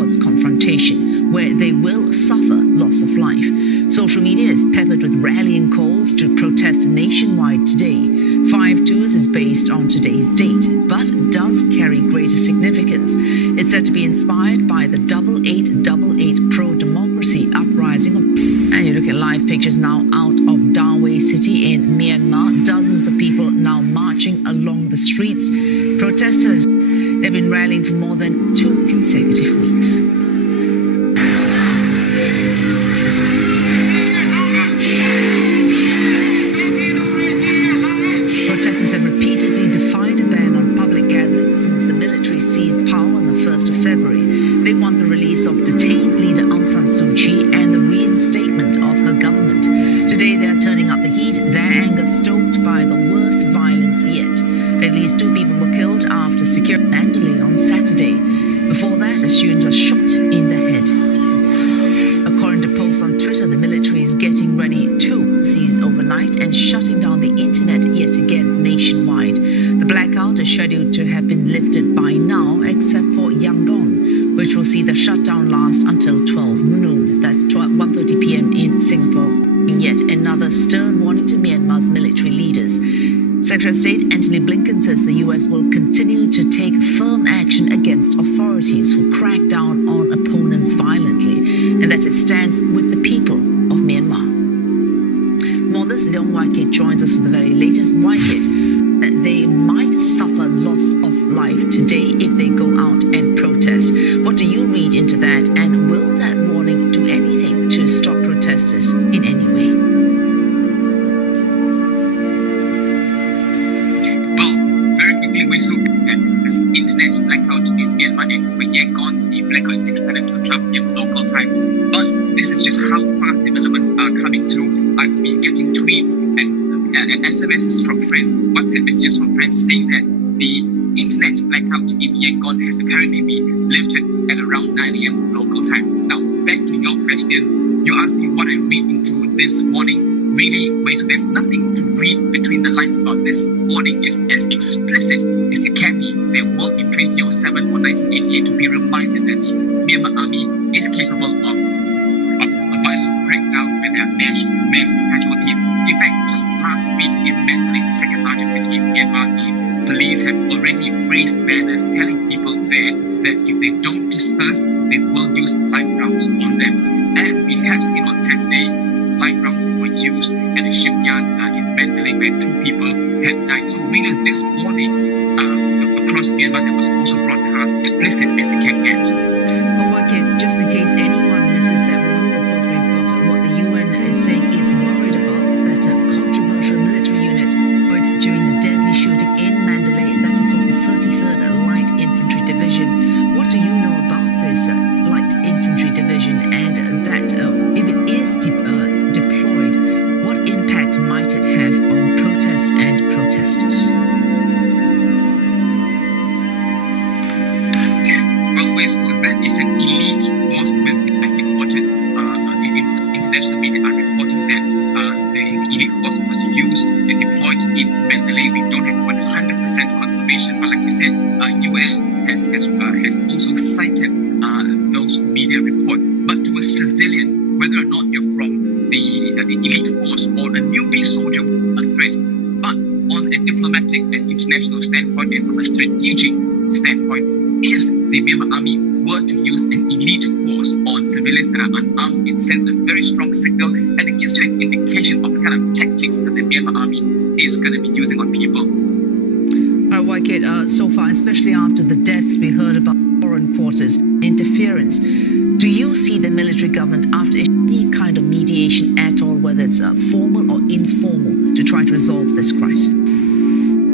towards confrontation, where they will suffer loss of life. Social media is peppered with rallying calls to protest nationwide today. 5/2 is based on today's date, but does carry greater significance. It's said to be inspired by the 8888 pro-democracy uprising. And you look at live pictures now out of Dawei city in Myanmar. Dozens of people now marching along the streets. Protesters, they've been rallying for more than 2 consecutive weeks. Protesters have repeatedly defied a ban on public gatherings since the military seized power on the 1st of February. They want the release of detained leader Aung San Suu Kyi and the reinstatement of her government. Today they are turning up the heat, their anger stoked by the worst violence yet. At least 2 people were killed after security Mandalay on Saturday. Before that, a student was shot in the head. According to posts on Twitter, the military is getting ready to seize overnight and shutting down the internet yet again nationwide. The blackout is scheduled to have been lifted by now, except for Yangon, which will see the shutdown last until 12 noon. That's 1:30 p.m. in Singapore. Yet another stern warning to Myanmar's military leaders. Secretary of State Antony Blinken says the US will continue to take firm action against authorities who crack down on opponents violently, and that it stands with the people of Myanmar. More on this, Leong Wai-Kit joins us with the very latest. Wai-Kit, that they might suffer loss of life today if they go out and protest. What do you read into that, and will that warning do anything to stop protesters in any way? So this internet blackout in Myanmar, and for Yangon, the blackout is extended to 12 p.m. local time. But this is just how fast developments are coming through. I've been getting tweets and SMSs from friends, WhatsApp messages from friends saying that the internet blackout in Yangon has apparently been lifted at around 9 a.m. local time. Now, back to your question, you asked me what I read into this warning. Really, so there's nothing to read between the lines about this warning. Is as explicit as it can be. There will be 2007 or 1988 to be reminded that the Myanmar army is capable of a violent crackdown when there are mass casualties. In fact, just last week in Mandalay, the second largest city in Myanmar, the police have already raised banners telling people there that if they don't disperse, they will use live rounds on them. And we have seen on Saturday, live rounds were used at a shipyard in Mandalay where 2 people had died. So really this warning across Myanmar that was also broadcast explicit as it can get. Okay, just in case anyone misses that warning, of course we've got what the UN is saying it's worried about, that a controversial military unit during the deadly shooting in Mandalay. That's of course the 33rd Light Infantry Division. What do you know about this Light Infantry Division, and that if it is deployed, what impact might it have on protests and protesters? Well, so that is an elite force with headquartered international media are reporting that the elite force was used and deployed in Mandalay. We don't have 100% confirmation, but like you said, UN has also cited those media reports. But to a civilian, whether or not you're from the elite force or a newbie soldier, a threat. But on a diplomatic and international standpoint, and from a strategic standpoint, if the Myanmar army were to use an elite force on civilians that are unarmed, it sends a very strong signal, and it gives you an indication of the kind of tactics that the Myanmar army is going to be using on people. Wai-Kit, so far, especially after the deaths we heard about foreign quarters, interference, do you see the military government after any kind of mediation at all, whether it's formal or informal, to try to resolve this crisis?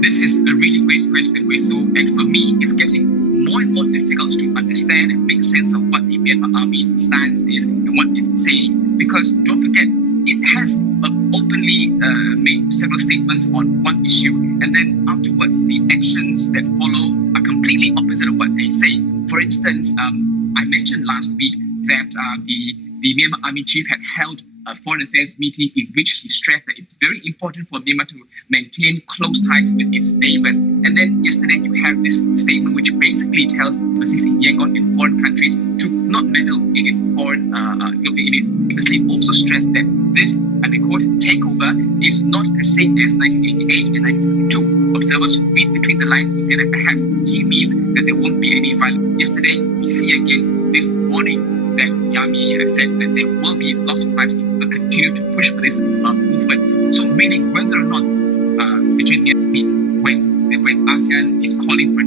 This is a really great question, Wei Su, and for me, it's getting more and more difficult to understand and make sense of what the Myanmar army's stance is and what it's saying. Because don't forget, it has openly made several statements on one issue, and then afterwards, the actions that follow are completely opposite of what they say. For instance, I mentioned last week that the Myanmar army chief had held a foreign affairs meeting in which he stressed that it's very important for Myanmar to maintain close ties with its neighbors. And then yesterday you have this statement which basically tells overseas in Yangon in foreign countries to not meddle in its foreign, previously also stressed that this, and I quote, takeover is not the same as 1988 and 1972. Observers who read between the lines will say that perhaps he means that there won't be any violence. Yesterday, we see again this warning that Yami said that there will be loss of lives if we continue to push for this movement. So meaning whether or not between when ASEAN is calling for